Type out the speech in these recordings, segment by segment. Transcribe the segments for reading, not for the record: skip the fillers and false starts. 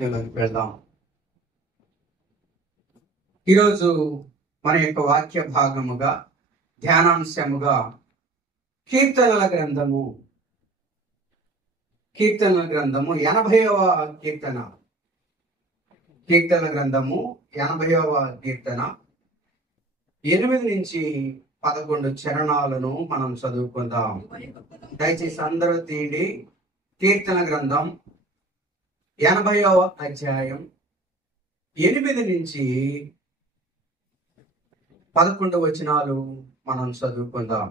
వెళ్దాం. ఈరోజు మన యొక్క వాక్య భాగముగా ధ్యానాంశముగా కీర్తనల గ్రంథము 80వ కీర్తన. కీర్తనల గ్రంథము 80వ కీర్తన 8 నుంచి 11 చరణాలను మనం చదువుకుందాం. దయచేసి అందరూ తీయండి. కీర్తన గ్రంథం 80వ అధ్యాయం 8 నుంచి 11 వచనాలు మనం చదువుకుందాం.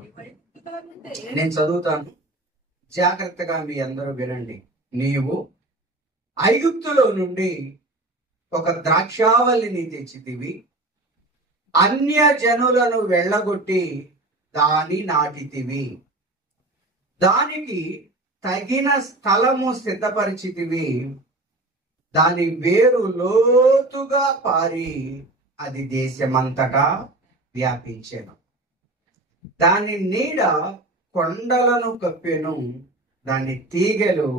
నేను చదువుతాను, జాగ్రత్తగా మీ అందరూ వినండి. నీవు ఐగుప్తులో నుండి ఒక ద్రాక్షావల్లిని తెచ్చితివి, అన్య జనులను వెళ్ళగొట్టి దాని నాటితివి, దానికి తగిన స్థలము సిద్ధపరిచితివి, దాని వేరు లోతుగా పారి అది దేశమంతటా వ్యాపించెను, దాని నీడ కొండలను కప్పెను, దాని తీగలు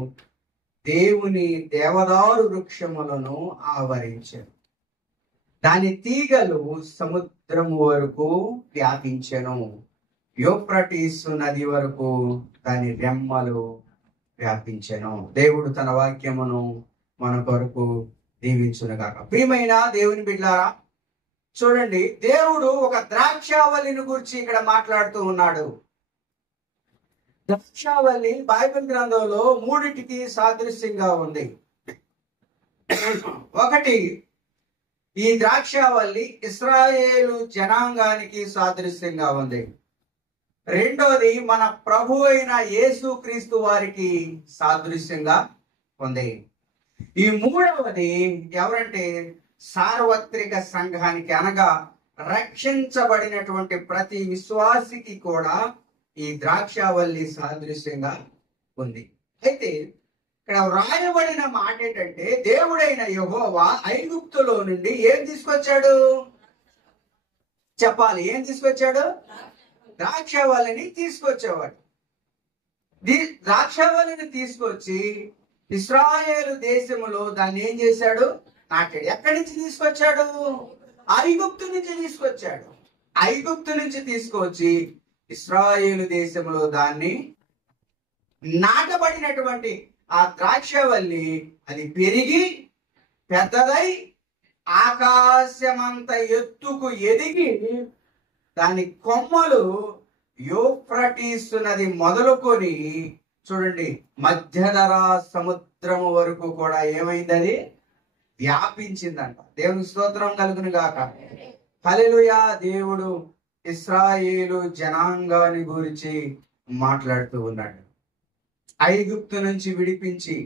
దేవుని దేవదారు వృక్షములను ఆవరించెను, దాని తీగలు సముద్రము వరకు వ్యాపించెను, యూఫ్రటీసు నది వరకు దాని రెమ్మలు వ్యాపించెను. దేవుడు తన వాక్యమును మన కొరకు దీవించునుగాక. ప్రియమైన దేవుని బిడ్డలారా, చూడండి, దేవుడు ఒక ద్రాక్షావల్లిని గురించి ఇక్కడ మాట్లాడుతూ ఉన్నాడు. ద్రాక్షావల్లి బైబిల్ గ్రంథంలో 3టికి సాదృశ్యంగా ఉంది. ఒకటి, ఈ ద్రాక్షావల్లి ఇశ్రాయేలు జనాంగానికి సాదృశ్యంగా ఉంది. రెండోది, మన ప్రభు అయిన యేసు క్రీస్తు వారికి సాదృశ్యంగా ఉంది. ఈ మూడవది ఎవరంటే సార్వత్రిక సంఘానికి, అనగా రక్షించబడినటువంటి ప్రతి విశ్వాసికి కూడా ఈ ద్రాక్షావల్లి సాదృశ్యంగా ఉంది. అయితే ఇక్కడ రాయబడిన మాట ఏంటంటే, దేవుడైన యెహోవా ఐగుప్తులో నుండి ఏం తీసుకొచ్చాడు చెప్పాలి? ఏం తీసుకొచ్చాడు? ద్రాక్షావల్లిని తీసుకొచ్చేవాడు. ద్రాక్షావల్లిని తీసుకొచ్చి ఇశ్రాయేలు దేశములో దాన్ని ఏం చేశాడు? నాటాడు. ఎక్కడి నుంచి తీసుకొచ్చాడు? ఐగుప్తు నుంచి తీసుకొచ్చాడు. ఐగుప్తు నుంచి తీసుకొచ్చి ఇశ్రాయేలు దేశంలో దాన్ని నాటబడినటువంటి ఆ ద్రాక్షవల్లి అది పెరిగి పెద్దదై ఆకాశమంత ఎత్తుకు ఎదిగి దాని కొమ్మలు యూఫ్రటీసు నది మొదలుకొని, చూడండి, మధ్యధరా సముద్రము వరకు కూడా ఏమైంది? అది వ్యాపించిందంట. దేవుని స్తోత్రం కలుగును గాక. హల్లెలూయా. దేవుడు ఇశ్రాయేలు జనాంగాన్ని గురించి మాట్లాడుతూ ఉన్నాడు. ఐగుప్తు నుంచి విడిపించి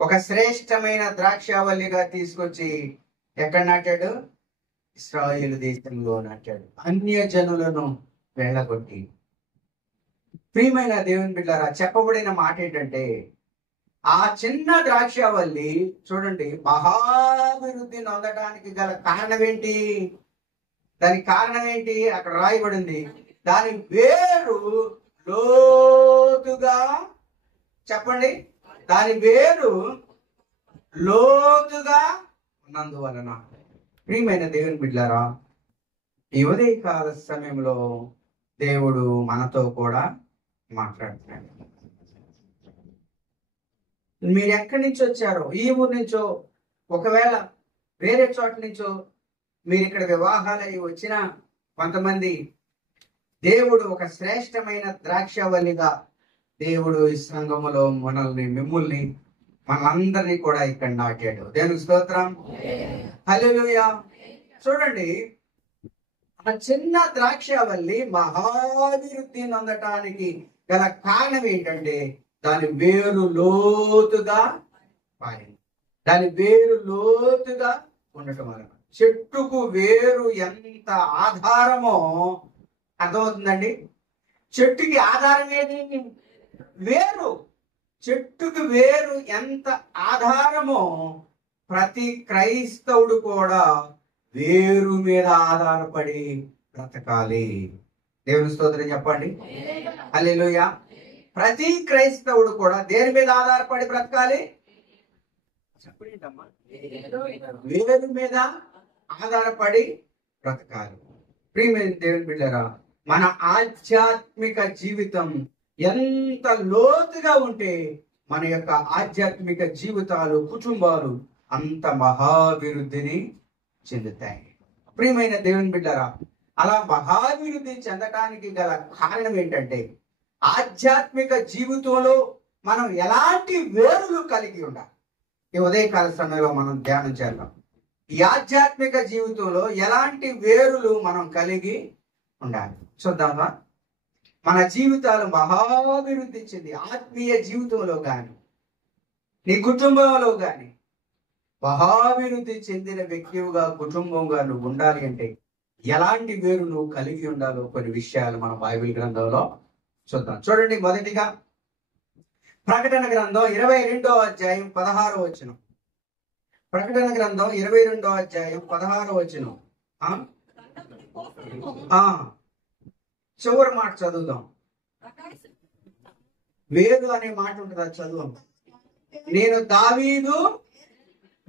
ఒక శ్రేష్టమైన ద్రాక్షావల్లిగా తీసుకొచ్చి ఎక్కడ నాటాడు? ఇశ్రాయేలు దేశంలో నాటాడు, అన్య జనులను వెళ్ళగొట్టి. ప్రియమైన దేవుని బిడ్డలారా, చెప్పబడిన మాట ఏంటంటే, ఆ చిన్న ద్రాక్షావల్లి చూడండి మహాభివృద్ధి నొందడానికి గల కారణం ఏంటి? దానికి కారణం ఏంటి? అక్కడ రాయబడింది, దాని వేరు లోతుగా, చెప్పండి, దాని వేరు లోతుగా ఉన్నందువలన. ప్రియమైన దేవుని బిడ్డలారా, ఈ ఉదయకాల సమయంలో దేవుడు మనతో కూడా మాట్లాడుతున్నాడు. మీరు ఎక్కడి నుంచి వచ్చారో, ఈ ఊరు నుంచో, ఒకవేళ వేరే చోట నుంచో మీరు ఇక్కడ వివాహాలై వచ్చిన కొంతమంది, దేవుడు ఒక శ్రేష్టమైన ద్రాక్షవల్లిగా దేవుడు ఈ సంఘములో మిమ్మల్ని మనందరినీ కూడా ఇక్కడ నాటాడు. దేవునికి స్తోత్రం. హల్లెలూయా. చూడండి, ఆ చిన్న ద్రాక్షవల్లి మహాభివృద్ధి నొందటానికి గల కారణం ఏంటంటే, దాని వేరు లోతుగా పారింది. దాని వేరు లోతుగా ఉండటం వలన చెట్టుకు వేరు ఎంత ఆధారమో అర్థమవుతుందండి. చెట్టుకి ఆధారం ఏది? వేరు. చెట్టుకు వేరు ఎంత ఆధారమో ప్రతి క్రైస్తవుడు కూడా వేరు మీద ఆధారపడి బ్రతకాలి. దేవుని స్తోత్రం చెప్పండి. హల్లెలూయా. ప్రతి క్రైస్తవుడు కూడా దేని మీద ఆధారపడి బ్రతకాలి? చెప్పండమ్మా. వేరు మీద ఆధారపడి బ్రతకాలి. ప్రియమైన దేవుని బిడ్డలారా, మన ఆధ్యాత్మిక జీవితం ఎంత లోతుగా ఉంటే మన యొక్క ఆధ్యాత్మిక జీవితాలు, కుటుంబాలు అంత మహాభివృద్ధిని చెందుతాయి. ప్రియమైన దేవుని బిడ్డలారా, అలా మహాభివృద్ధి చెందడానికి గల కారణం ఏంటంటే ఆధ్యాత్మిక జీవితంలో మనం ఎలాంటి వేరులు కలిగి ఉండాలి. ఈ ఉదయకాల సమయంలో మనం ధ్యానం చేద్దాం. ఈ ఆధ్యాత్మిక జీవితంలో ఎలాంటి వేరులు మనం కలిగి ఉండాలి చూద్దామా. మన జీవితాలు మహాభివృద్ధి చెంది ఆత్మీయ జీవితంలో కానీ నీ కుటుంబంలో కానీ మహాభివృద్ధి చెందిన వ్యక్తిగా, కుటుంబంగా నువ్వు ఉండాలి అంటే ఎలాంటి వేరు నువ్వు కలిగి ఉండాలో కొన్ని విషయాలు మన బైబిల్ గ్రంథంలో చూద్దాం. చూడండి, మొదటిగా ప్రకటన గ్రంథం 22వ అధ్యాయం 16వ వచనం. ప్రకటన గ్రంథం 22వ అధ్యాయం 16వ వచనం. చివరి మాట చదువుదాం. వేరు అనే మాట ఉంటుంది, అది చదువు. నేను దావీదు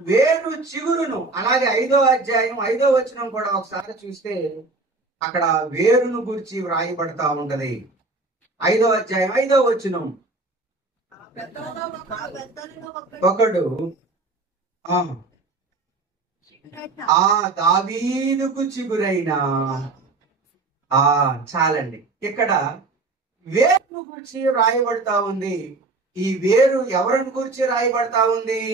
వేరు చిగురును. అలాగే 5వ అధ్యాయం 5వ వచనం కూడా ఒకసారి చూస్తే అక్కడ వేరును గురించి వ్రాయబడతా ఉంటది. 5వ అధ్యాయం 5వ వచనం. ఒకడు ఆ దావీదుకు చిగురైన చాలండి. ఇక్కడ వేరును గురించి రాయబడతా ఉంది. ఈ వేరు ఎవరిని గురించి రాయబడతా ఉంది?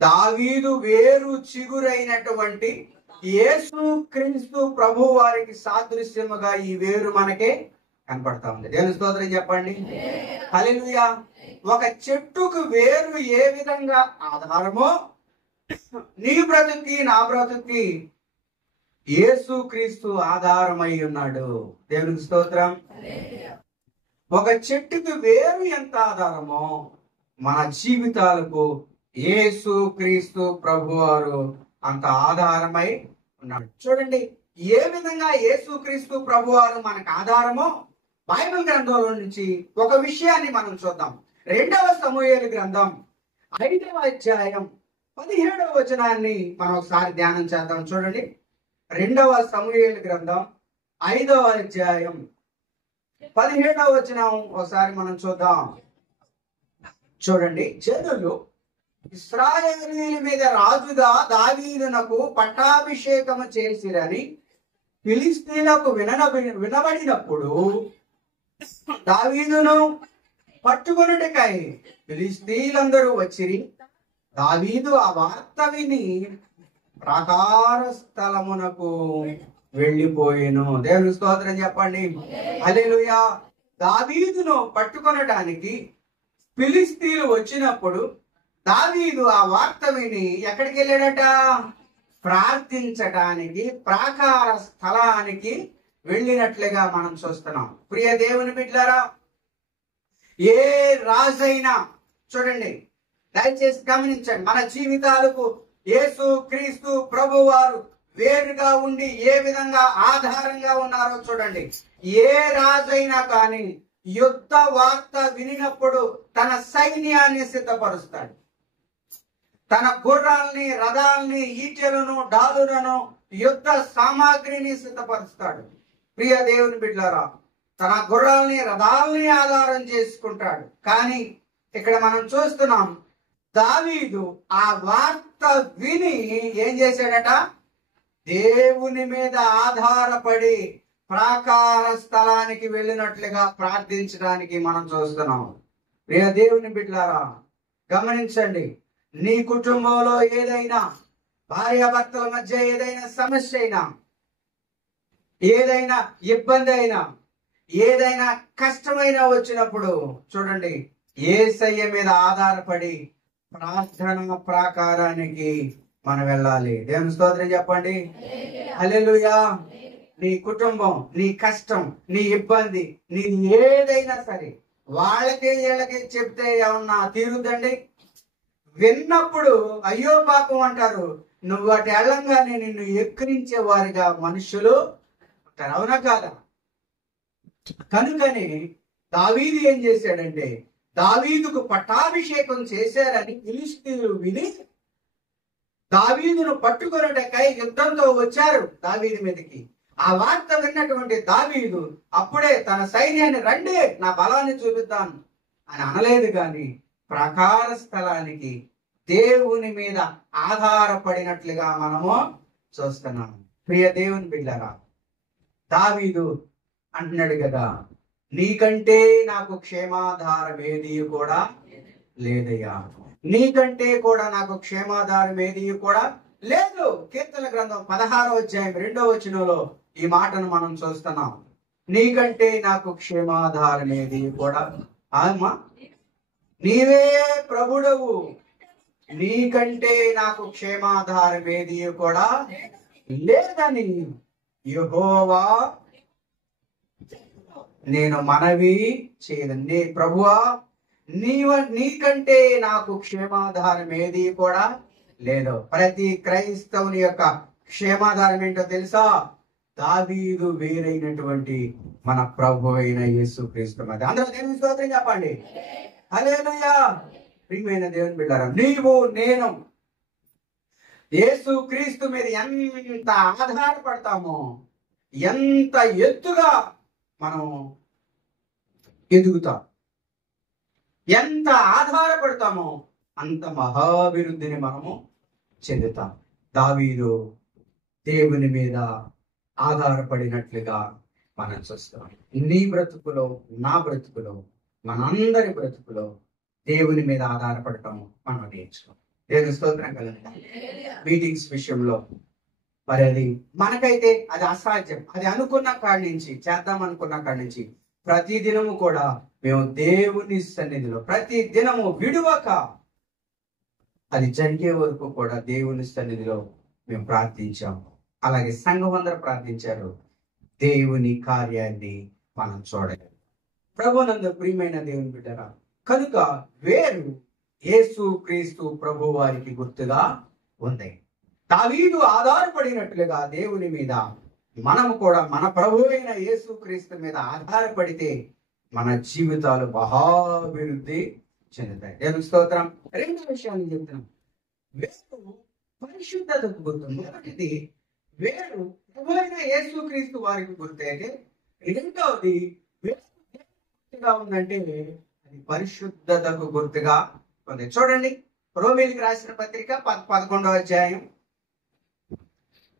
దావీదు వేరు చిగురైనటువంటి యేసు క్రీస్తు ప్రభు వారికి సాదృశ్యముగా ఈ వేరు మనకే కనపడతా ఉంది. దేవుని స్తోత్రం చెప్పండి. హల్లెలూయా. ఒక చెట్టుకు వేరు ఏ విధంగా ఆధారమో నీ బ్రతుక్కి నా బ్రతుక్కి యేసు క్రీస్తు ఆధారమై ఉన్నాడు. దేవునికి స్తోత్రం. ఒక చెట్టుకు వేరు ఎంత ఆధారమో మన జీవితాలకు యేసు క్రీస్తు ప్రభు వారు అంత ఆధారమై ఉన్నాడు. చూడండి, ఏ విధంగా యేసు క్రీస్తు ప్రభు వారు మనకు ఆధారమో బైబిల్ గ్రంథంలో నుంచి ఒక విషయాన్ని మనం చూద్దాం. 2వ సమూయేలు గ్రంథం 5వ అధ్యాయం 17వ వచనాన్ని మనం ఒకసారి ధ్యానం చేద్దాం. చూడండి, 2వ సమూయేలు గ్రంథం 5వ అధ్యాయం 17వ వచనం ఒకసారి మనం చూద్దాం. చూడండి, జనులు ఇశ్రాయేలీయుల మీద రాజుగా దావీదునకు పట్టాభిషేకము చేసిరని ఫిలిష్తీయులకు వినబడినప్పుడు దావీదును పట్టుకొనుటకై ఫిలిష్తీయులందరూ వచ్చిరి. దావీదు ఆ వార్త విని ప్రాకార స్థలమునకు వెళ్ళిపోయేను. దేవుని స్తోత్రం చెప్పండి. హల్లెలూయా. దావీదును పట్టుకొనడానికి ఫిలిష్తీయులు వచ్చినప్పుడు దావీదు ఆ వార్త విని ఎక్కడికి వెళ్ళాడట? ప్రార్థించడానికి ప్రాకార స్థలానికి వెళ్ళినట్లుగా మనం చూస్తున్నాం. ప్రియ దేవుని బిడ్డలారా, ఏ రాజైనా చూడండి, దయచేసి గమనించండి, మన జీవితాలకు యేసు క్రీస్తు ప్రభు వారు వేరుగా ఉండి ఏ విధంగా ఆధారంగా ఉన్నారో చూడండి. ఏ రాజైనా కానీ యుద్ధ వార్త వినినప్పుడు తన సైన్యాన్ని సిద్ధపరుస్తాడు. తన గుర్రాల్ని, రథాల్ని, ఈటెలను, డాలులను, యుద్ధ సామాగ్రిని సిద్ధపరుస్తాడు. ప్రియ దేవుని బిడ్డలారా, తన గుర్రాల్ని, రథాల్ని ఆధారం చేసుకుంటాడు. కానీ ఇక్కడ మనం చూస్తున్నాం, దావీదు ఆ వార్త విని ఏం చేశాడట? దేవుని మీద ఆధారపడి ప్రాకార స్థలానికి వెళ్ళినట్లుగా ప్రార్థించడానికి మనం చూస్తున్నాం. ప్రియ దేవుని బిడ్డలారా, గమనించండి, నీ కుటుంబంలో ఏదైనా భార్యాభర్తల మధ్య ఏదైనా సమస్య అయినా, ఏదైనా ఇబ్బంది అయినా, ఏదైనా కష్టమైన వచ్చినప్పుడు చూడండి, యేసయ్య మీద ఆధారపడి ప్రార్థన ప్రాకారానికి మనం వెళ్ళాలి. దేవుని స్తోత్రం చెప్పండి. హల్లెలూయా. నీ కుటుంబం, నీ కష్టం, నీ ఇబ్బంది, నీ ఏదైనా సరే వాళ్ళకే వీళ్ళకే చెప్తే ఏమన్నా తీరుద్దండి? విన్నప్పుడు అయ్యో పాపం అంటారు. నువ్వు అటు వెళ్ళంగానే నిన్ను ఎక్కిరించే వారిగా మనుషులు ఉంటారు. అవునా కాదా? కనుకని దావీదు ఏం చేశాడంటే దావీదుకు పట్టాభిషేకం చేశారని ఫిలిష్తీయులు విని దావీదును పట్టుకొనుటకై యుద్ధంతో వచ్చారు దావీదు మీదకి. ఆ వార్త విన్నటువంటి దావీదు అప్పుడే తన సైన్యాన్ని రండి నా బలాన్ని చూపిద్దాను అని అనలేదు, కానీ ప్రాకార స్థలానికి దేవుని మీద ఆధారపడినట్లుగా మనము చూస్తున్నాము. ప్రియ దేవుని బిడ్డలారా, దావీదు అంటున్నాడు కదా, నీకంటే నాకు క్షేమాధారం ఏది కూడా లేదయ్యా, నీకంటే కూడా నాకు క్షేమాధారం ఏది కూడా లేదు. కీర్తన గ్రంథం 16వ అధ్యాయం 2వ వచనంలో ఈ మాటను మనం చూస్తున్నాం. నీకంటే నాకు క్షేమాధారం ఏది కూడా, అమ్మా నీవే ప్రభుడవు, నీకంటే నాకు క్షేమాధారం ఏది కూడా లేదని యెహోవా నేను మనవి చేయదండి. ప్రభువా నీకంటే నాకు క్షేమాధారం ఏది కూడా లేదు. ప్రతి క్రైస్తవుని యొక్క క్షేమాధారం ఏంటో తెలుసా? దావీదు వేరైనటువంటి మన ప్రభు అయిన యేసుక్రీస్తు మీద. అందరూ దేవుని స్తోత్రం చెప్పండి. హల్లెలూయా. ప్రియమైన దేవుని బిడ్డలారా, నీవు నేను యేసుక్రీస్తు మీద ఎంత ఆధారపడతామో, ఎంత ఎత్తుగా మనం ఎదుగుతాం, ఎంత ఆధారపడతామో అంత మహాభివృద్ధిని మనము చెందుతాం. దావీదు దేవుని మీద ఆధారపడినట్లుగా మనం చూస్తాం. నీ బ్రతుకులో, నా బ్రతుకులో, మనందరి బ్రతుకులో దేవుని మీద ఆధారపడటం మనం నేర్చుకోం. దేవుని స్తోత్రం కలండి. మీటింగ్స్ విషయంలో మరి అది మనకైతే అది అసాధ్యం. అది అనుకున్న కాడి నుంచి, చేద్దాం అనుకున్న కాడి నుంచి ప్రతి దినము కూడా మేము దేవుని సన్నిధిలో ప్రతి దినము విడువక అది జరిగే వరకు కూడా దేవుని సన్నిధిలో మేము ప్రార్థించాము. అలాగే సంఘం అందరూ ప్రార్థించారు. దేవుని కార్యాన్ని మనం చూడలేదు. ప్రభునందు ప్రియమైన దేవుని బిడ్డరా, కనుక వేరు యేసు క్రీస్తు ప్రభు వారికి గుర్తుగా ఉంది. దావీదు ఆధారపడినట్లుగా దేవుని మీద మనము కూడా మన ప్రభు అయిన యేసు క్రీస్తు మీద ఆధారపడితే మన జీవితాలు మహాభివృద్ధి చెందుతాయి. దేవుని స్తోత్రం. రెండు విషయాలు చెప్తున్నాం. వేరు పరిశుద్ధతకు గుర్తు. మొదటిది వేరు ప్రభు అయిన యేసు క్రీస్తు వారికి గుర్తు అయితే, రెండవది గుర్తుగా ఉందంటే అది పరిశుద్ధతకు గుర్తుగా ఉంది. చూడండి, రోమీయులకు రాసిన పత్రిక 11వ అధ్యాయం,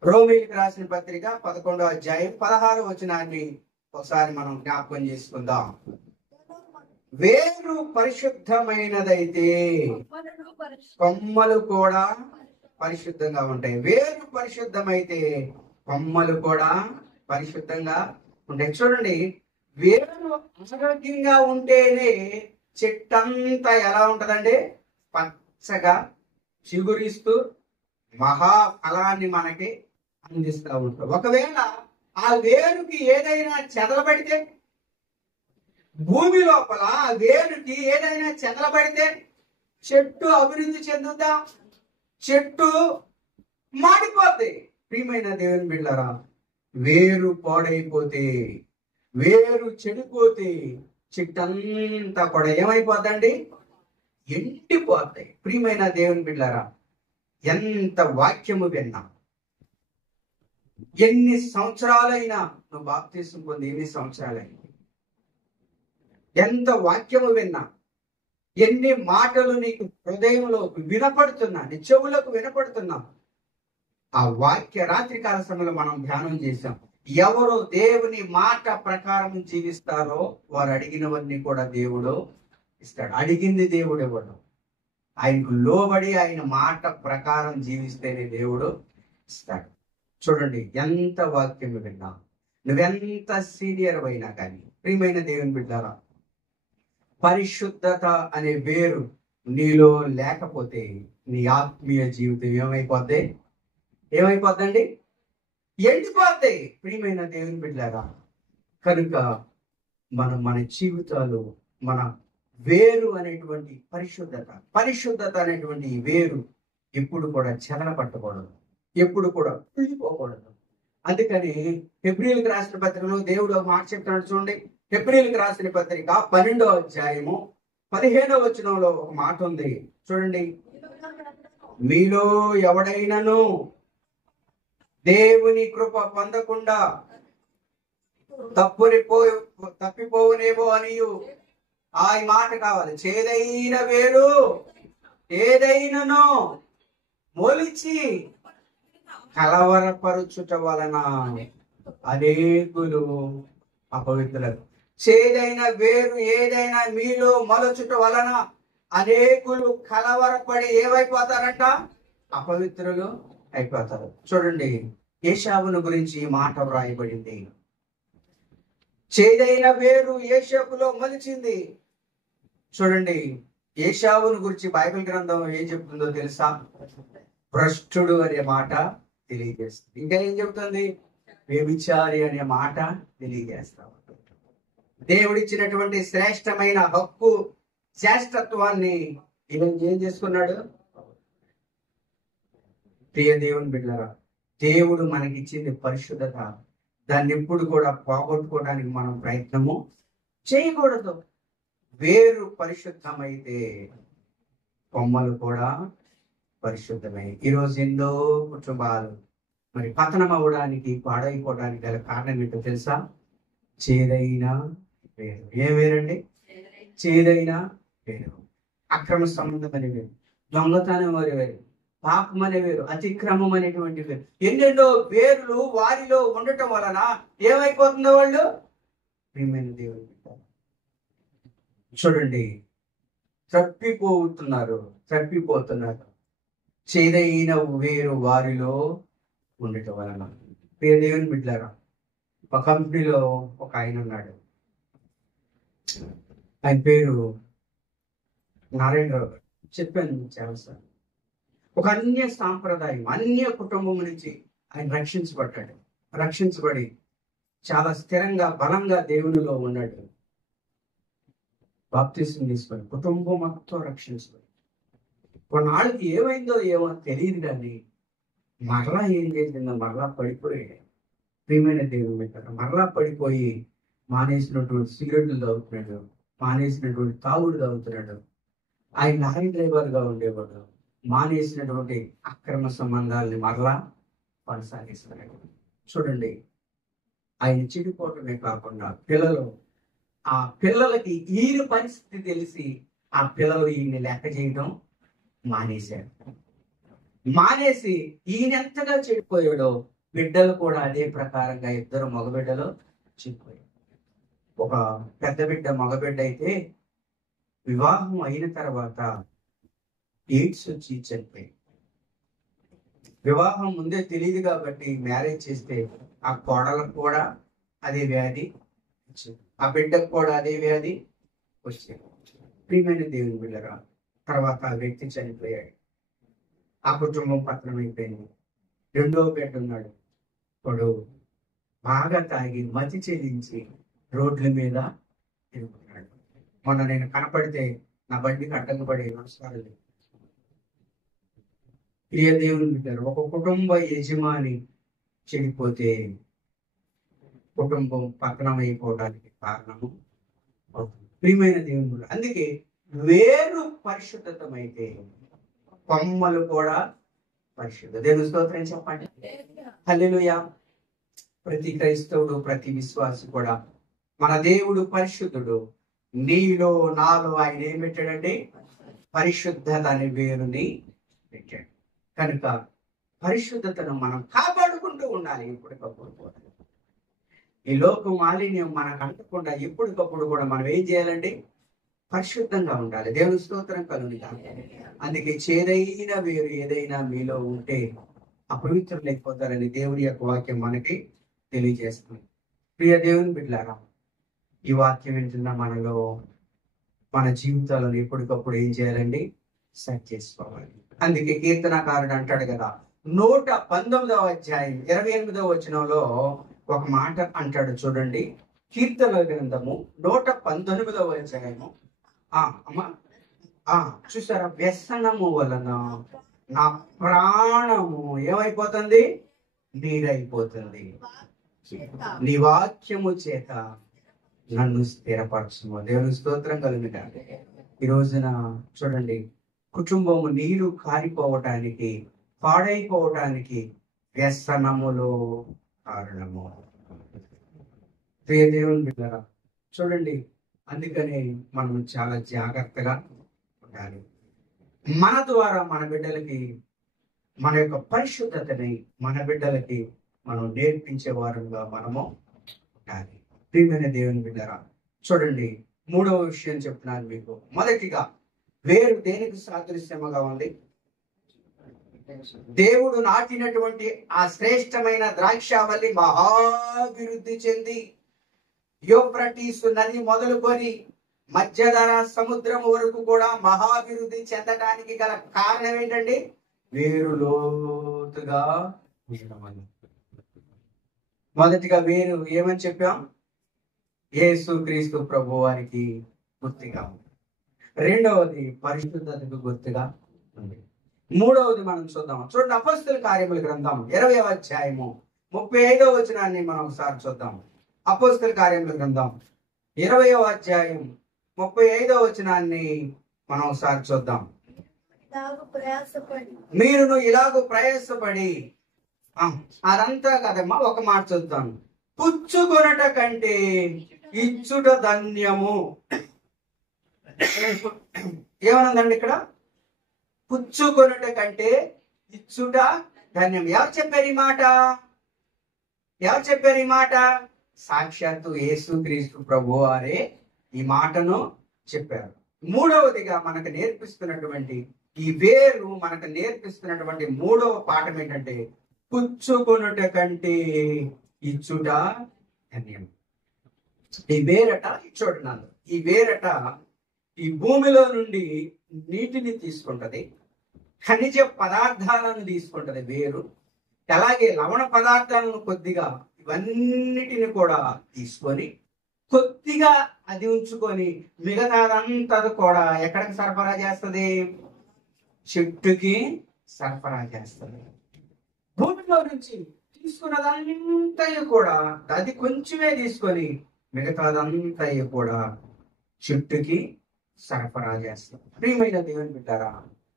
రోమీయులకు రాసిన పత్రిక 11వ అధ్యాయం 16వ వచనాన్ని ఒకసారి మనం జ్ఞాపకం చేసుకుందాం. వేరు పరిశుద్ధమైనదైతే కొమ్మలు కూడా పరిశుద్ధంగా ఉంటాయి. వేరు పరిశుద్ధమైతే కొమ్మలు కూడా పరిశుద్ధంగా ఉంటాయి. చూడండి, వేరు ఆరోగ్యంగా ఉంటేనే చెట్టంతా ఎలా ఉంటదండి? పచ్చగా చిగురిస్తూ మహా ఫలాన్ని మనకి అందిస్తూ ఉంటాం. ఒకవేళ ఆ వేరుకి ఏదైనా చెదలబడితే, భూమి లోపల ఆ వేరుకి ఏదైనా చెదలబడితే చెట్టు అభివృద్ధి చెందుతా, చెట్టు మాడిపోతే. ప్రియమైన దేవుని బిడ్డలారా, వేరు పాడైపోతే, వేరు చెడిపోతే చెట్టంతా కూడా ఏమైపోద్దండి? ఎండిపోతాయి. ప్రియమైన దేవుని బిడ్డలారా, ఎంత వాక్యము విన్నా, ఎన్ని సంవత్సరాలైనా, నువ్వు బాప్తిసం పొంది ఎన్ని సంవత్సరాలైనా, ఎంత వాక్యము విన్నా, ఎన్ని మాటలు నీకు హృదయంలో వినపడుతున్నా, నీ చెవులకు వినపడుతున్నా, ఆ వాక్య రాత్రికాల సమయంలో మనం ధ్యానం చేశాం. ఎవరు దేవుని మాట ప్రకారం జీవిస్తారో వారు అడిగినవన్నీ కూడా దేవుడు ఇస్తాడు. అడిగింది దేవుడు ఇవ్వడు. ఆయనకు లోబడి ఆయన మాట ప్రకారం జీవిస్తేనే దేవుడు ఇస్తాడు. చూడండి, ఎంత వాక్యం విన్నా, నువ్వెంత సీనియర్ అయినా కానీ, ప్రియమైన దేవుని బిడ్డారా, పరిశుద్ధత అనే వేరు నీలో లేకపోతే నీ ఆత్మీయ జీవితం ఏమైపోద్దండి? ఎండిపోతాయి. ప్రియమైన దేవుని బిడ్డలారా, కనుక మన జీవితాలు, మన వేరు అనేటువంటి పరిశుద్ధత అనేటువంటి వేరు ఎప్పుడు కూడా చెదల పట్టకూడదు, ఎప్పుడు కూడా కుళ్ళిపోకూడదు. అందుకని హెబ్రీయులకు రాసిన పత్రికలో దేవుడు ఒక మాట చెప్తున్నాడు. చూడండి, హెబ్రీయులకు రాసిన పత్రిక 12వ అధ్యాయము 15వ వచనంలో ఒక మాట ఉంది చూడండి. మీలో ఎవడైనను దేవుని కృప పొందకుండా తప్పిపోవునేమో అని ఆ మాట కావాలి. చేదైన వేరు ఏదైనను మొలిచి కలవరపరుచుట వలన అనేకులు అపవిత్రులు. చేదైన వేరు ఏదైనా మీలో మొలచుట వలన అనేకులు కలవరపడి ఏమైపోతారంట? అపవిత్రులు అయిపోతారు. చూడండి, ఏశావును గురించి ఈ మాట వ్రాయబడింది. చేదైన వేరు ఏశావులో మొలిచింది. చూడండి, ఏశావును గురించి బైబిల్ గ్రంథం ఏం చెప్తుందో తెలుసా? భ్రష్టుడు అనే మాట తెలియజేస్తుంది. ఇంకా ఏం చెబుతుంది? వ్యభిచారి అనే మాట తెలియజేస్తాం. దేవుడిచ్చినటువంటి శ్రేష్టమైన హక్కు శ్రేష్టత్వాన్ని ఈయన ఏం చేసుకున్నాడు? ప్రియ దేవుని బిడ్డలారా, దేవుడు మనకిచ్చింది పరిశుద్ధత. దాన్ని ఎప్పుడు కూడా పోగొట్టుకోవడానికి మనం ప్రయత్నము చేయకూడదు. వేరు పరిశుద్ధమైతే కొమ్మలు కూడా పరిశుద్ధమై. ఈరోజు ఎన్నో కుటుంబాలు మరి పతనం అవ్వడానికి, పాడైపోవడానికి గల కారణం ఏంటో తెలుసా? చేదైన వేరు. ఏ వేరండి? చేదైన వేరు. అక్రమ సంబంధం అనే వేరు, దొంగతనం అనే వేరు, పాపం అనే వేరు, అతిక్రమం అనేటువంటి వేరు. ఎన్నెన్నో వేరులు వారిలో ఉండటం వలన ఏమైపోతుందో వాళ్ళు ప్రియమైన దేవుని చూడండి తప్పిపోతున్నారు. చేదైన వేరు వారిలో ఉండటం వలన. ప్రియ దేవుని బిడ్డలారా, ఒక కంపెనీలో ఒక ఆయన ఉన్నాడు. ఆయన పేరు నారాయణరావు గారు. చెప్పాను చాలాసార్లు. ఒక అన్య సాంప్రదాయం, అన్య కుటుంబం నుంచి ఆయన రక్షించబడి చాలా స్థిరంగా బలంగా దేవునిలో ఉన్నాడు. బాప్తిసం తీసుకొని కుటుంబం మొత్తం రక్షించబడి కొన్నాళ్ళకి ఏమైందో ఏమో తెలియదు, కానీ మరలా ఏం చేసిందో మరలా పడిపోయాడు. ప్రియమైన దేవుని మీద మరలా పడిపోయి మానేసినటువంటి సిగరెట్లు తాగుతున్నాడు, మానేసినటువంటి తాగుడు తాగుతున్నాడు. ఆయన లారీ డ్రైవర్గా ఉండేవాడు. మానేసినటువంటి అక్రమ సంబంధాలని మరలా కొనసాగిస్తున్నాడు. చూడండి, ఆయన చెడిపోవటమే కాకుండా ఆ పిల్లలకి ఈయన పరిస్థితి తెలిసి ఆ పిల్లలు ఈయన లెక్క చేయడం మానేసి ఈయన ఎంతగా చెడిపోయాడో బిడ్డలు కూడా అదే ప్రకారంగా 2 మగబిడ్డలు చెడిపోయాడు. ఒక పెద్ద బిడ్డ మగబిడ్డ అయితే వివాహం అయిన తర్వాత ఎయిడ్స్ వచ్చి చనిపోయింది. వివాహం ముందే తెలియదు కాబట్టి మ్యారేజ్ చేస్తే ఆ కోడలకు కూడా అదే వ్యాధి వచ్చింది, ఆ బిడ్డకు కూడా అదే వ్యాధి వచ్చింది. ప్రియమైన దేవుని బిడ్డరా, తర్వాత ఆ వ్యక్తి చనిపోయాడు. ఆ కుటుంబం పతనం అయిపోయింది. 2వ బిడ్డ ఉన్నాడు. వాడు బాగా తాగి మతి చెల్లించి రోడ్ల మీద తిరుగుతున్నాడు. మొన్న నేను కనపడితే నా బండికి అడ్డంగా పడి నమస్కారాలు. ప్రియ దేవుని బిడ్డరు, ఒక కుటుంబ యజమాని చెడిపోతే కుటుంబం పతనం అయిపోవడానికి కారణము అవుతుంది. ప్రియమైన దేవుని, అందుకే వేరు పరిశుద్ధమైతే కొమ్మలు కూడా పరిశుద్ధ. దేవుని స్తోత్రం చెప్పండి. హల్లెలూయా. ప్రతి క్రైస్తవుడు, ప్రతి విశ్వాసి కూడా మన దేవుడు పరిశుద్ధుడు. నీలో నాలో ఆయన ఏం పెట్టాడండి? పరిశుద్ధత అనే వేరుని పెట్టాడు. కనుక పరిశుద్ధతను మనం కాపాడుకుంటూ ఉండాలి. ఎప్పటికప్పుడు కూడా ఈ లోక మాలిన్యం మనకు అంటకుండా ఎప్పటికప్పుడు కూడా మనం ఏం చేయాలండి? పరిశుద్ధంగా ఉండాలి. దేవుని స్తోత్రం కలుగుతారు. అందుకే చేదైన వేరు ఏదైనా మీలో ఉంటే అపవిత్రులు లేకపోతారని దేవుడి యొక్క వాక్యం మనకి తెలియజేస్తుంది. ప్రియ దేవుని బిడ్డలారా, ఈ వాక్యం వింటున్న మనలో మన జీవితాలను ఎప్పటికప్పుడు ఏం చేయాలండి? సెట్ చేసుకోవాలి. అందుకే కీర్తనకారుడు అంటాడు కదా, 119వ అధ్యాయం 28వ వచనంలో ఒక మాట అంటాడు చూడండి. కీర్తనల గ్రంథము 119వ అధ్యాయము. చూసారా? వ్యసనము వలన నా ప్రాణము ఏమైపోతుంది? నీరైపోతుంది. నీ వాక్యము చేత నన్ను స్థిరపరచుము. దేవుని స్తోత్రం కలుగుతాడు. ఈ రోజున చూడండి, కుటుంబము నీరు కారిపోవటానికి, పాడైపోవటానికి వ్యసనములో కారణము. ప్రియ దేవుని బిడ్డలారా, చూడండి, అందుకనే మనం చాలా జాగ్రత్తగా ఉండాలి. మన ద్వారా మన బిడ్డలకి మన యొక్క పరిశుద్ధతని మన బిడ్డలకి మనం నేర్పించే వారంగా మనము ఉండాలి. ప్రియమైన దేవుని బిడ్డలారా, చూడండి, మూడవ విషయం చెప్తున్నాను మీకు. మొదటిగా, వేరు దేనికి సాదృశ్యముగా ఉంది? దేవుడు నాటినటువంటి ఆ శ్రేష్టమైన ద్రాక్షావల్లి మహాభివృద్ధి చెంది యూఫ్రటీసు నది మొదలుకొని మధ్యధర సముద్రం వరకు కూడా మహాభివృద్ధి చెందడానికి గల కారణం ఏంటండి? వేరు లోతుగా ఉండడం. మొదటిగా వేరు ఏమని చెప్పాం? యేసు క్రీస్తు ప్రభు వారికి గుర్తుగా ఉంది. రెండవది పరిశుద్ధతకు గుర్తుగా ఉంది. మూడవది మనం చూద్దాం. చూడండి, అపొస్తలుల కార్యముల గ్రంథం 20వ అధ్యాయము 35వ వచనాన్ని మనం ఒకసారి చూద్దాం. అపొస్తలుల కార్యముల గ్రంథం 20వ అధ్యాయం 35వ వచనాన్ని మనం ఒకసారి చూద్దాం. మీరును ఇలాగూ ప్రయాసపడి, అదంతా కదమ్మా, ఒక మాట చూద్దాం. పుచ్చుకొనుట కంటే ఇచ్చుట ధన్యము. ఏమనుందండి ఇక్కడ? పుచ్చుకొనుట కంటే ఇచ్చుట ధన్యం. ఎవరు చెప్పారు ఈ మాట? ఎవరు చెప్పారు ఈ మాట? సాక్షాత్తు యేసు క్రీస్తు ప్రభు వారే ఈ మాటను చెప్పారు. మూడవదిగా మనకు నేర్పిస్తున్నటువంటి ఈ వేరు మనకు నేర్పిస్తున్నటువంటి మూడవ పాఠం ఏంటంటే, పుచ్చుకొనుట కంటే ఇచ్చుట ధన్యం. ఈ వేరట చూడన్నాను, ఈ వేరట ఈ భూమిలో నుండి నీటిని తీసుకుంటది, ఖనిజ పదార్థాలను తీసుకుంటది వేరు. అలాగే లవణ పదార్థాలను కొద్దిగా, ఇవన్నిటిని కూడా తీసుకొని కొద్దిగా అది ఉంచుకొని మిగతాదంతా కూడా ఎక్కడికి సరఫరా చేస్తుంది? చెట్టుకి సరఫరా చేస్తుంది. భూమిలో నుంచి తీసుకున్నదంతా కూడా అది కొంచెమే తీసుకొని మిగతాదంతా కూడా చెట్టుకి సరఫరా చేస్తుంది. ప్రియమైన దేవుని బిడ్డారా,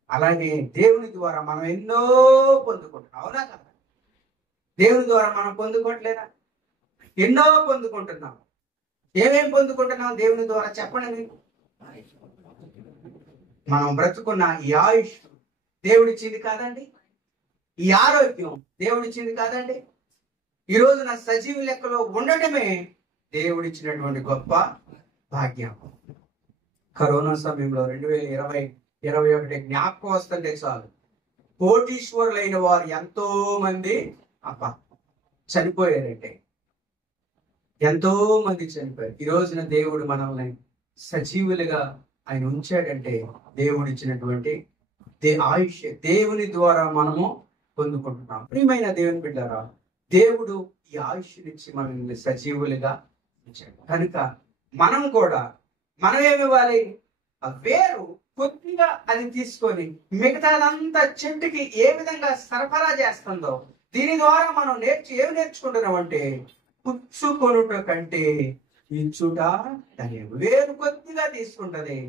అలాగే దేవుని ద్వారా మనం ఎన్నో పొందుకుంటున్నాం. అవునా కదా? దేవుని ద్వారా మనం పొందుకోవట్లేదా? ఎన్నో పొందుకుంటున్నాం. ఏమేం పొందుకుంటున్నాం దేవుని ద్వారా? చెప్పండి మీకు. మనం బ్రతుకున్న ఈ ఆయుష్ దేవుడిచ్చింది కాదండి? ఈ ఆరోగ్యం దేవుడిచ్చింది కాదండి? ఈ రోజున సజీవ లెక్కలో ఉండటమే దేవుడిచ్చినటువంటి గొప్ప భాగ్యం. కరోనా సమయంలో 2020-21 జ్ఞాపకం వస్తుంటే చాలు, కోటీశ్వరులైన వారు ఎంతో మంది చనిపోయారంటే, ఎంతో మంది చనిపోయారు. ఈ రోజున దేవుడు మనల్ని సజీవులుగా ఆయన ఉంచాడంటే దేవుడిచ్చినటువంటి ఆయుష్, దేవుని ద్వారా మనము పొందుకుంటున్నాం. ప్రియమైన దేవుని బిడ్డారా, దేవుడు ఈ ఆయుష్నిచ్చి మనల్ని సజీవులుగా ఉంచాడు కనుక మనం ఏమివ్వాలి? ఆ వేరు కొద్దిగా అది తీసుకొని మిగతాదంతా చెట్టుకి ఏ విధంగా సరఫరా చేస్తుందో, దీని ద్వారా మనం ఏమి నేర్చుకుంటున్నాం అంటే, పుచ్చుకొనుట కంటే ఇచ్చుట ధన్యం. వేరు కొద్దిగా తీసుకుంటది,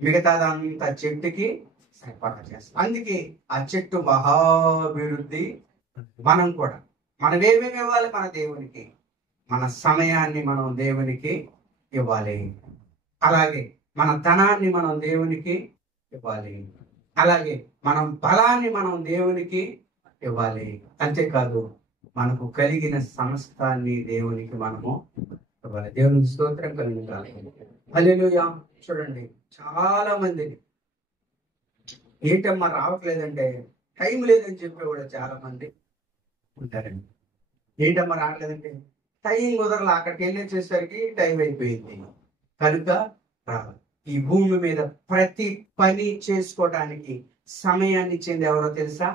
మిగతాదంతా చెట్టుకి సరఫరా చేస్తాం. అందుకే ఆ చెట్టు మహాభివృద్ధి. మనం ఏమేమి ఇవ్వాలి? మన దేవునికి మన సమయాన్ని మనం దేవునికి ఇవ్వాలి. అలాగే మన ధనాన్ని మనం దేవునికి ఇవ్వాలి. అలాగే మనం బలాన్ని మనం దేవునికి ఇవ్వాలి. అంతేకాదు, మనకు కలిగిన సమస్తాన్ని దేవునికి మనము ఇవ్వాలి. దేవునికి స్తోత్రం కలుగుతాలి. హల్లెలూయా. చూడండి, చాలా మంది ఏంటమ్మా రావట్లేదంటే టైం లేదని చెప్పి కూడా చాలా మంది ఉంటారండి. ఏంటమ్మా రావట్లేదంటే టైం కుదరలా, అక్కడికి వెళ్ళేసేసరికి టైం అయిపోయింది కనుక రావాలి. ఈ భూమి మీద ప్రతి పని చేసుకోవడానికి సమయాన్ని ఇచ్చింది ఎవరో తెలుసా?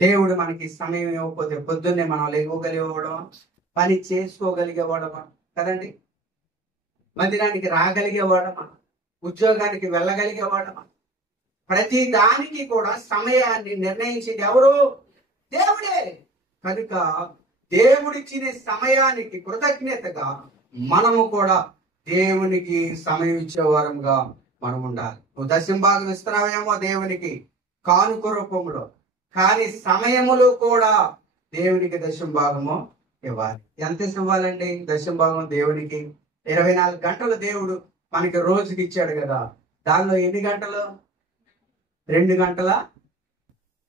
దేవుడు మనకి సమయం ఇవ్వకపోతే పొద్దున్నే మనం లేవగలిగేవాడమా? పని చేసుకోగలిగేవాడమా? కదండి. మందిరానికి రాగలిగేవాడమా? ఉద్యోగానికి వెళ్ళగలిగేవాడమా? ప్రతి దానికి కూడా సమయాన్ని నిర్ణయించింది ఎవరు? దేవుడే. కనుక దేవుడిచ్చిన సమయానికి కృతజ్ఞతగా మనము కూడా దేవునికి సమయం ఇచ్చే వారంగా మనం ఉండాలి. నువ్వు దశంభాగం ఇస్తున్నావేమో దేవునికి కానుక రూపంలో, కానీ సమయములో కూడా దేవునికి దశంభాగము ఇవ్వాలి. ఎంత ఇవ్వాలండి దశంభాగం దేవునికి? 24 గంటలు దేవుడు మనకి రోజుకి ఇచ్చాడు కదా, దానిలో ఎన్ని గంటలు? 2 గంటల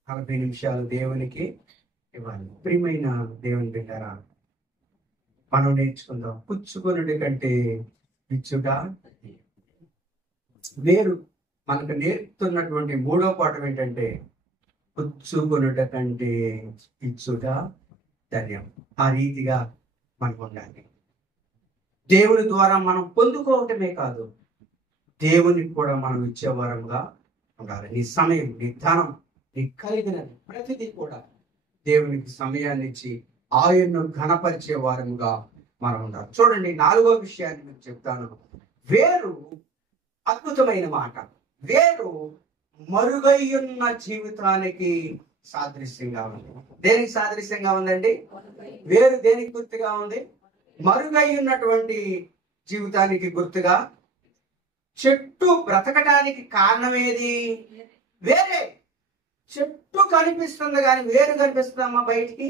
40 నిమిషాలు దేవునికి ఇవ్వాలి. ప్రియమైన దేవుని బిడ్డరా, మనం నేర్చుకుందాం. పుచ్చుకొనుడి కంటే ఇచ్చుట వేరు. మనకు నేర్పుతున్నటువంటి 3వ పాఠం ఏంటంటే పుచ్చుకొనుట కంటే ఇచ్చుట ధన్యం. ఆ రీతిగా మనం ఉండాలి. దేవుని ద్వారా మనం పొందుకోవటమే కాదు, దేవునికి కూడా మనం ఇచ్చే వరంగా ఉండాలి. నీ సమయం, నీ ధనం, నీ కలిగినది ప్రతిదీ కూడా దేవునికి సమయాన్ని ఇచ్చి ఆయన్ను ఘనపరిచే వారముగా మనం ఉండాలి. చూడండి, 4వ విషయాన్ని మీకు చెప్తాను. వేరు అద్భుతమైన మాట. వేరు మరుగయ్యున్న జీవితానికి సాదృశ్యంగా ఉంది. దేనికి సాదృశ్యంగా ఉందండి? వేరు దేనికి గుర్తుగా ఉంది? మరుగై ఉన్నటువంటి జీవితానికి గుర్తుగా. చెట్టు బ్రతకడానికి కారణం ఏది? వేరే. చెట్టు కనిపిస్తుంది కానీ వేరు కనిపిస్తుందమ్మా బయటికి?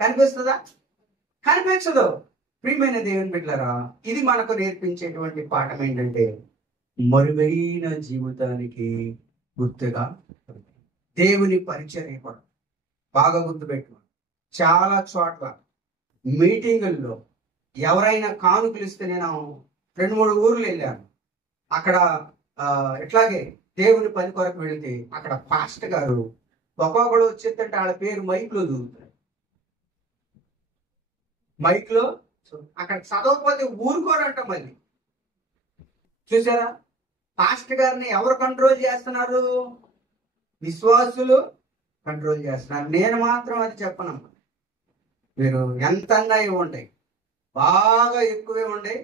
కనిపిస్తుందా? కనిపించదు. ప్రియమైన దేవుని బిడ్డలారా, ఇది మనకు నేర్పించేటువంటి పాఠం ఏంటంటే మరుగైన జీవితానికి గుర్తుగా దేవుని పరిచర్య కూడా. బాగా గుర్తుపెట్టు. చాలా చోట్ల మీటింగుల్లో ఎవరైనా కానుకలు ఇస్తే, నేను 2-3 ఊర్లు వెళ్ళాను. అక్కడ ఇట్లాగే దేవుని పని కొరకు వెళితే అక్కడ పాస్టర్ గారు ఒక్కొక్కడు వచ్చేటంటే వాళ్ళ పేరు మైక్లో దూరుతారు. మైక్లో అక్కడ చదవకపోతే ఊరుకోరంట. మళ్ళీ చూసారా, పాస్టర్ గారిని ఎవరు కంట్రోల్ చేస్తున్నారు? విశ్వాసులు కంట్రోల్ చేస్తున్నారు. నేను మాత్రం అది చెప్పనమ్మా. మీరు ఎంతంగా ఇవ్వండి, బాగా ఎక్కువే ఉండే,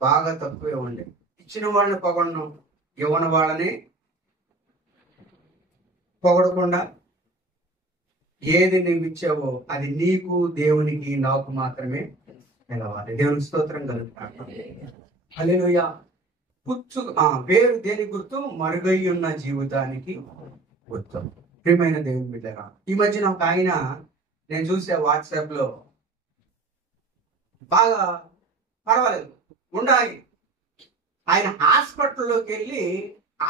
బాగా తక్కువే ఉండే. ఇచ్చిన వాళ్ళని పొగడను, ఇవ్వని వాళ్ళని పొగడకుండా ఏది నువ్వు ఇచ్చావో అది నీకు, దేవునికి, నాకు మాత్రమే నిలవాలి. దేవునికి స్తోత్రం కలుగుతాడు. హల్లెలూయా. పేరు దేని గుర్తు? మరుగై ఉన్న జీవితానికి గుర్తు. ప్రియమైన దేవుని బిడ్డరా, ఈ మధ్యన ఒక ఆయన నేను చూసే వాట్సాప్ లో, బాగా పర్వాలేదు ఉండాలి. ఆయన హాస్పిటల్లోకి వెళ్ళి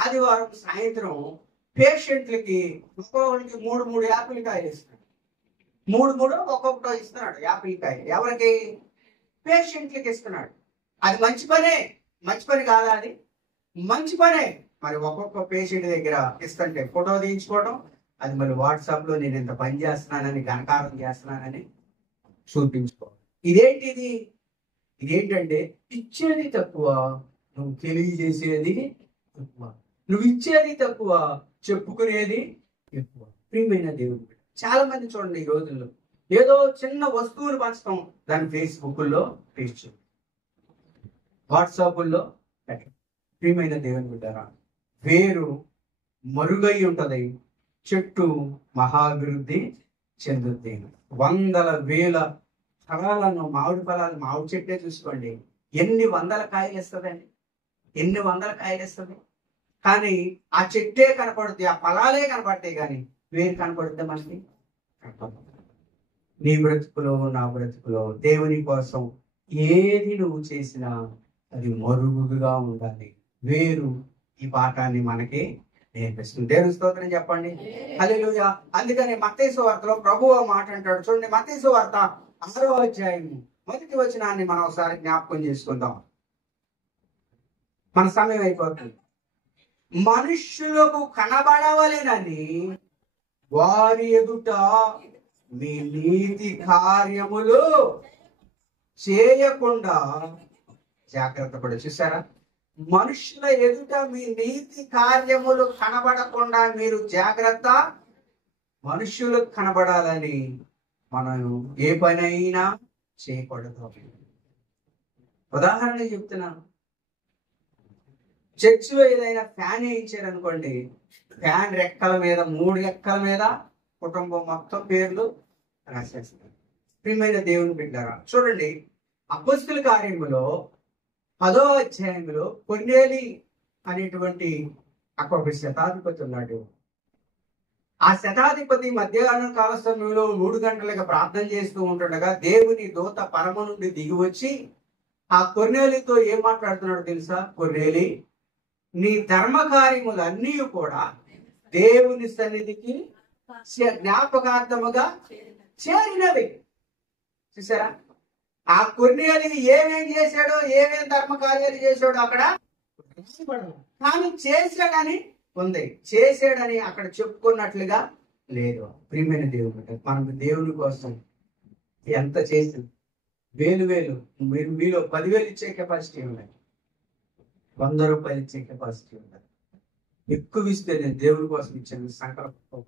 ఆదివారం సాయంత్రం పేషెంట్లకి ఒక్కొక్కరికి 3 యాపిల్ కాయలు ఇస్తున్నాడు. 3 ఒక్కొక్కటో ఇస్తున్నాడు యాపిల్ కాయ. ఎవరికి? పేషెంట్లకి ఇస్తున్నాడు. అది మంచి పనే. మంచి పని కాదా? అది మంచి పనే. మరి ఒక్కొక్క పేషెంట్ దగ్గర ఇస్తుంటే ఫోటో తీయించుకోవడం, అది మరి వాట్సాప్ లో నేను ఇంత పని చేస్తున్నానని, ఘనకారం చేస్తున్నానని చూపించుకోవడం. ఇదేంటిది? ఇదేంటంటే ఇచ్చేది తక్కువ, నువ్వు తెలియజేసేది తక్కువ. నువ్వు ఇచ్చేది తక్కువ, చెప్పుకునేది ఎక్కువ. ప్రియమైన దేవుడు, చాలా మంది చూడండి ఈ రోజుల్లో ఏదో చిన్న వస్తువులు పంచడం, దాన్ని ఫేస్బుక్లో పేస్ట్, వాట్సాప్లో పెట్టడం. ప్రియమైన దేవుని బిడ్డరా, వేరు మరుగై ఉంటది, చెట్టు మహాభివృద్ధి చెందుద్ది. 100,000 ఫలాలను, మామిడి ఫలాలు, మామిడి చెట్టే చూసుకోండి, ఎన్ని 100 కాయలు ఇస్తుందండి? ఎన్ని 100 కాయలు ఇస్తుంది? కానీ ఆ చెట్టే కనపడుతుంది, ఆ ఫలాలే కనపడతాయి, కానీ వేరు కనపడుతుంది మనకి? నీ బ్రతుకులో, నా బ్రతుకులో దేవుని కోసం ఏది నువ్వు చేసినా అది మరుగుగా ఉండాలి. వేరు ఈ పాఠాన్ని మనకి నేర్పిస్తుంది. దేవుని స్తోత్రం చెప్పండి. హల్లెలూయా. అందుకని మత్తయి సువార్తలో ప్రభువు మాట అంటాడు. చూడండి, మత్తయి సువార్త 6వ అధ్యాయం 1వ వచనాన్ని మనం ఒకసారి జ్ఞాపకం చేసుకుందాం. మన సమయం అయిపోతుంది. మనుష్యులకు కనబడవలెనని వారి ఎదుట మీ నీతి కార్యములు చేయకుండా జాగ్రత్త పడి. చూసారా, మనుషుల ఎదుట మీ నీతి కార్యములు కనబడకుండా మీరు జాగ్రత్త. మనుషులకు కనబడాలని మనం ఏ పనైనా చేయకూడదు. ఉదాహరణ చెప్తున్నాను. చర్చిలో ఏదైనా ఫ్యాన్ వేయించారనుకోండి, ఫ్యాన్ రెక్కల మీద, 3 రెక్కల మీద కుటుంబం మొత్తం పేర్లు రాసేస్తారు. ప్రియమైన దేవుని బిడ్డలారా, చూడండి, అపొస్తలుల కార్యములో 10వ అధ్యాయంలో కొర్నేలి అనేటువంటి అక్కడ ఒక శతాధిపతి ఉన్నాడు. ఆ శతాధిపతి మధ్యాహ్నం కాల సమయంలో 3 గంటలుగా ప్రార్థన చేస్తూ ఉంటుండగా దేవుని దూత పరమ నుండి దిగి వచ్చి ఆ కొర్నేలితో ఏం మాట్లాడుతున్నాడు తెలుసా? కొర్నేలి, నీ ధర్మ కార్యములన్నీ కూడా దేవుని సన్నిధికి జ్ఞాపకార్థముగా చేరినవి. చూసారా? ఆ కొర్నేలి ఏమేం చేశాడో, ఏమేం ధర్మ కార్యాలు చేశాడో అక్కడ కానీ చేశాడని ఉంది, చేశాడని అక్కడ చెప్పుకున్నట్లుగా లేదు. ప్రియమైన దేవుడు, మనం దేవుని కోసం ఎంత చేసింది, వేలు మీలో 10,000 ఇచ్చే కెపాసిటీ ఉన్నాయి, 100 రూపాయలు ఇచ్చే కెపాసిటీ ఉంటుంది. ఎక్కువ ఇస్తే నేను దేవుని కోసం ఇచ్చాను సంకల్పం,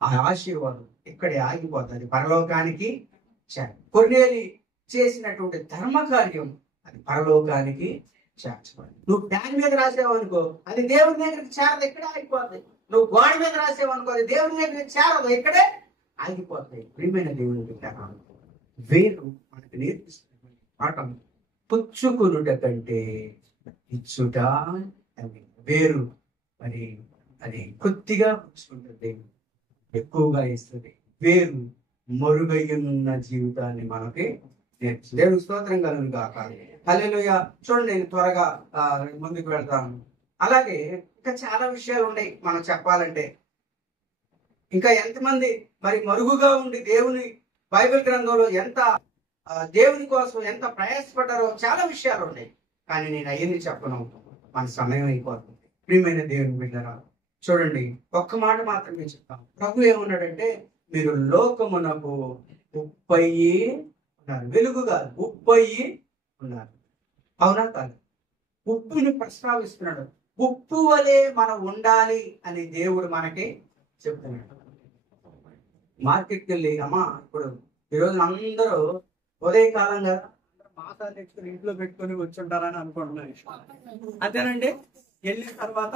ఆ ఆశీర్వాదం ఇక్కడే ఆగిపోతుంది, పరలోకానికి చేరు. కొర్నేలి చేసినటువంటి ధర్మకార్యం అది పరలోకానికి చేర్చబడి. నువ్వు ప్యాన్ మీద రాసావు అనుకో, అది దేవుని దగ్గరికి చేరదు, ఇక్కడే ఆగిపోతుంది. నువ్వు గోడ మీద రాసావు అనుకో, అది దేవుని దగ్గరికి చేరదు, ఇక్కడే ఆగిపోతాయి. ప్రియమైన దేవుని బిడ్డ, వేరు మనకు నేర్పిస్తున్న పాఠం పుచ్చుకునుట కంటే ఇచ్చుట. వేరు మరి అది కొద్దిగా పుచ్చుకుంటుంది, ఎక్కువగా ఇస్తుంది. వేరు మరుగయ్యున్న జీవితాన్ని మనకి నేర్పిస్తుంది. దేవుని స్తోత్రం కలుగును గాక. హల్లెలూయా. చూడండి, నేను త్వరగా ముందుకు వెళ్తాను. అలాగే ఇంకా చాలా విషయాలు ఉన్నాయి మనం చెప్పాలంటే. ఇంకా ఎంతమంది మరి మరుగుగా ఉండి దేవుని బైబిల్ గ్రంథంలో ఎంత దేవుని కోసం ఎంత ప్రయాసపడ్డారో చాలా విషయాలు ఉన్నాయి. కానీ నేను అయ్యింది చెప్పను, మన సమయం అయిపోతుంది. ప్రియమైన దేవుని బిడ్డలారా, చూడండి, ఒక్క మాట మాత్రమే చెప్తాను. ప్రభు ఏమన్నాడంటే, మీరు లోకమునకు ఉప్పయ్యి ఉన్నారు, వెలుగు కాదు, ఉప్పయ్యి ఉన్నారు. అవునా కాదు? ఉప్పుని ప్రస్తావిస్తున్నాడు. ఉప్పు వలె మనం ఉండాలి అని దేవుడు మనకి చెప్తున్నాడు. మార్కెట్కి వెళ్ళి, అమ్మా ఇప్పుడు ఈరోజు అందరూ ఉదయకాలం కదా, మాసాలు తెచ్చుకొని ఇంట్లో పెట్టుకొని కూర్చుంటారని అనుకుంటున్నాను. అంతేనండి. వెళ్ళిన తర్వాత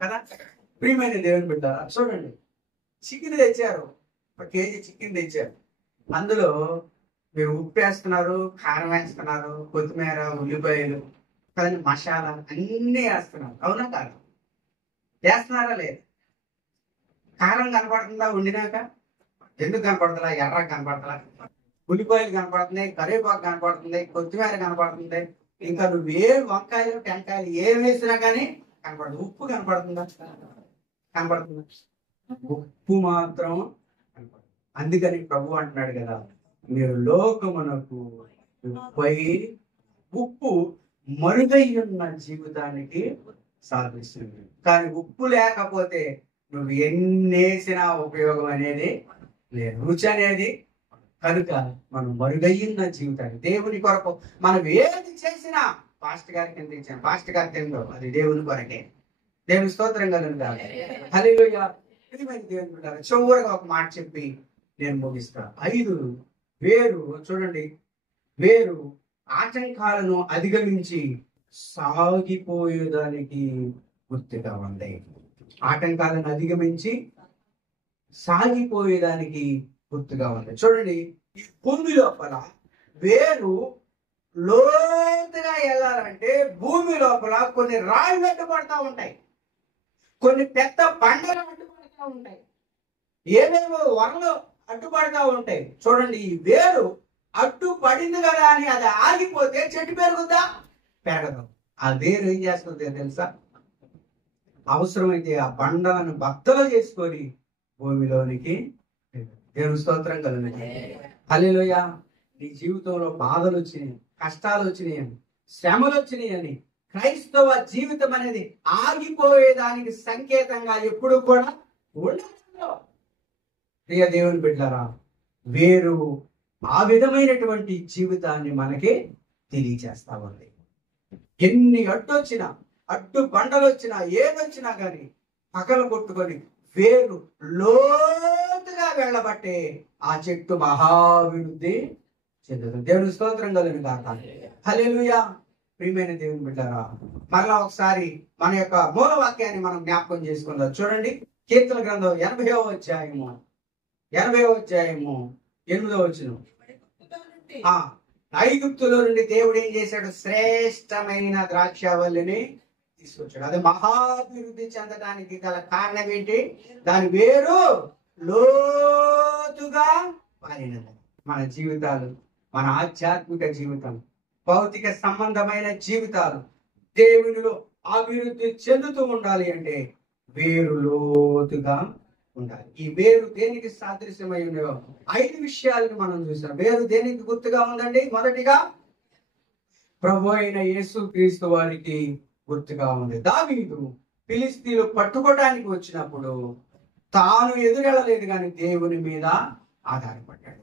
కదా, ప్రియమైన దేవుని బిడ్డ, చూడండి, చికెన్ తెచ్చారు, 1 కేజీ చికెన్ తెచ్చారు. అందులో మీరు ఉప్పు వేస్తున్నారు, కారం వేస్తున్నారు, కొత్తిమీర, ఉల్లిపాయలు, కానీ మసాలా అన్నీ వేస్తున్నారు. అవునా కాదు? వేస్తున్నారా లేదు? కారం కనపడుతుందా వండినాక? ఎందుకు కనపడుతుందా? ఎర్ర కనపడుతుందా? ఉల్లిపాయలు కనపడుతున్నాయి, కరివేపాకు కనపడుతుంది, కొత్తిమీర కనపడుతుంది, ఇంకా నువ్వు ఏ వంకాయలు టెంకాయలు ఏం వేసినా కానీ కనపడుతుంది. ఉప్పు కనపడుతుందా? కనపడుతుందా? ఉప్పు మాత్రం కనపడుతుంది. అందుకని ప్రభు అంటున్నాడు కదా, మీరు లోకమునకు ఉప్పై, ఉప్పు మరుగయ్యున్న జీవితానికి సాధిస్తుంది. కానీ ఉప్పు లేకపోతే నువ్వు ఎన్నేసినా ఉపయోగం అనేది లేదు, రుచి అనేది. కనుక మనం మరుగయ్యున్న జీవితాన్ని దేవుని కొరకు మనం ఏది చేసినా, పాస్టర్ గారికి ఎంత ఇచ్చాను, పాస్టర్ గారికి ఎంతో, అది దేవుని కొరకే. దేవుని స్తోత్రం కలుగుతా. హల్లెలూయా. దేవుని బిడ్డలారా, చివరగా ఒక మాట చెప్పి నేను ముగిస్తా. 5 వేరు. చూడండి, వేరు ఆటంకాలను అధిగమించి సాగిపోయేదానికి గుర్తుగా ఉంది. ఆటంకాలను అధిగమించి సాగిపోయేదానికి గుర్తుగా ఉంది. చూడండి, ఈ భూమి లోపల వేరు లోతుగా వెళ్ళాలంటే భూమి లోపల కొన్ని రాళ్ళు అడ్డుపడతా ఉంటాయి, కొన్ని పెద్ద బండలు అడ్డుపడతా ఉంటాయి, ఏవేవో వరలు అడ్డుపడతా ఉంటాయి. చూడండి, ఈ వేరు అడ్డు పడింది కదా అని అది ఆగిపోతే చెట్టు పెరుగుద్దా? పెరగదు. ఆ వేరు ఏం చేస్తుంది తెలుసా? అవసరమైతే ఆ బండలను బద్దలు చేసుకొని భూమిలోనికి. దేవుని స్తోత్రం కలుగును. హల్లెలూయా. నీ జీవితంలో బాధలు వచ్చినాయి, కష్టాలు వచ్చినాయి అని, శ్రమలు వచ్చినాయి అని, క్రైస్తవ జీవితం అనేది ఆగిపోయేదానికి సంకేతంగా ఎప్పుడు కూడా ఉండదు. ప్రియ దేవుని బిడ్డలారా, వేరు ఆ విధమైనటువంటి జీవితాన్ని మనకి తెలియచేస్తా ఉంది. ఎన్ని అడ్డొచ్చినా, అడ్డు బండలు వచ్చినా, ఏదొచ్చినా కానీ పగల కొట్టుకొని వేరు లోతుగా వెళ్ళబట్టే ఆ చెట్టు మహాభివృద్ధి చెందుతుంది. దేవుని స్తోత్రం కలుగును గాక. హల్లెలూయా. ప్రియమైన దేవుని బిడ్డలారా, మరలా ఒకసారి మన యొక్క మూల వాక్యాన్ని మనం జ్ఞాపకం చేసుకుందాం. చూడండి, కీర్తన గ్రంథం 80వ అధ్యాయము 8వ వచనం. ఐగుప్తులో నుండి దేవుడు ఏం చేశాడు? శ్రేష్టమైన ద్రాక్షావల్లిని తీసుకొచ్చాడు. అది మహాభివృద్ధి చెందడానికి గల కారణం ఏంటి? దాని వేరు లోతుగా పారినది. మన జీవితాలు, మన ఆధ్యాత్మిక జీవితం, భౌతిక సంబంధమైన జీవితాలు దేవునిలో అభివృద్ధి చెందుతూ ఉండాలి అంటే వేరు లోతుగా ఉండాలి. ఈ వేరు దేనికి సాదృశ్యమై ఉన్నాయో 5 విషయాలను మనం చూసాం. వేరు దేనికి గుర్తుగా ఉందండి? మొదటిగా ప్రభు అయిన యేసు క్రీస్తు వారికి గుర్తుగా ఉంది. దావీదు ఫిలిస్తీన్లు పట్టుకోవడానికి వచ్చినప్పుడు తాను ఎదురెళ్ళలేదు కానీ దేవుని మీద ఆధారపడ్డాడు.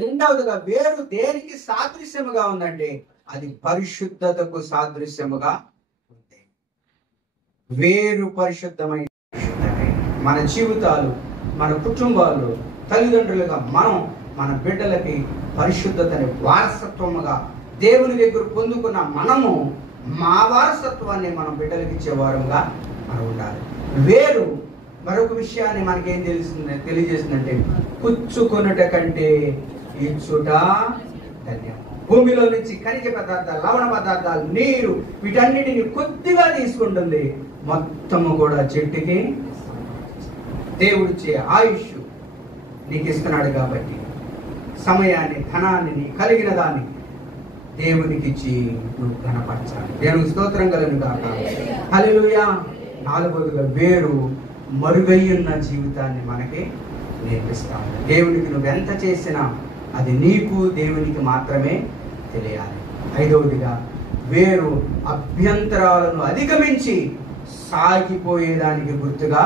రెండవదిగా వేరు దేనికి సాదృశ్యముగా ఉందంటే అది పరిశుద్ధతకు సాదృశ్యముగా ఉంది. వేరు పరిశుద్ధమైన మన జీవితాలు, మన కుటుంబాలు, తల్లిదండ్రులుగా మనం మన బిడ్డలకి పరిశుద్ధతని వారసత్వముగా దేవుని దగ్గర పొందుకున్న మనము మా వారసత్వాన్ని మనం బిడ్డలకి ఇచ్చేవారుగా మనం ఉండాలి. వేరు మరొక విషయాన్ని మనకేం తెలియజేస్తుందంటే పుచ్చుకొనుట కంటే ఇచ్చుట ధన్యం. భూమిలో నుంచి ఖనిజ పదార్థాలు, లవణ పదార్థాలు, నీరు వీటన్నిటిని కొద్దిగా తీసుకుంటుంది, మొత్తము కూడా చెట్టుకి దేవుడిచ్చే ఆయుష్ నీకు ఇస్తున్నాడు. కాబట్టి సమయాన్ని, ధనాన్ని, నీ కలిగిన దాన్ని దేవునికి ఇచ్చి నువ్వు ఘనపరచాలి. దేవునికి స్తోత్రం కలుగును గాక. హల్లెలూయా. నాలుగవదిగా వేరు మరుగయ్యున్న జీవితాన్ని మనకి నేర్పిస్తాము. దేవునికి నువ్వెంత చేసినా అది నీకు దేవునికి మాత్రమే తెలియాలి. ఐదవదిగా వేరు అభ్యంతరాలను అధిగమించి సాగిపోయేదానికి గుర్తుగా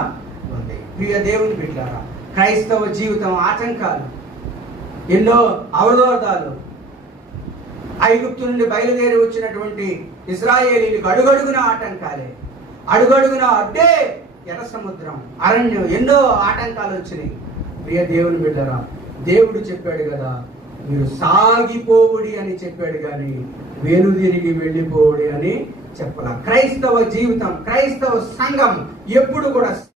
ఉంది. ప్రియ దేవుని బిడ్డలారా, క్రైస్తవ జీవితం ఆటంకాలు, ఎన్నో అవరోధాలు, ఐగుప్తు నుండి బయలుదేరి వచ్చినటువంటి ఇశ్రాయేలీలకు అడుగడుగున ఆటంకాలే, అడుగడుగున అడ్డే ఎర్ర సముద్రం, అరణ్యం, ఎన్నో ఆటంకాలు వచ్చినాయి. ప్రియ దేవుని బిడ్డలారా, దేవుడు చెప్పాడు కదా, మీరు సాగిపోవుడి అని చెప్పాడు కానీ వెనుదిరిగి వెళ్ళిపోవుడి అని చెప్పాల. క్రైస్తవ జీవితం, క్రైస్తవ సంఘం ఎప్పుడు కూడా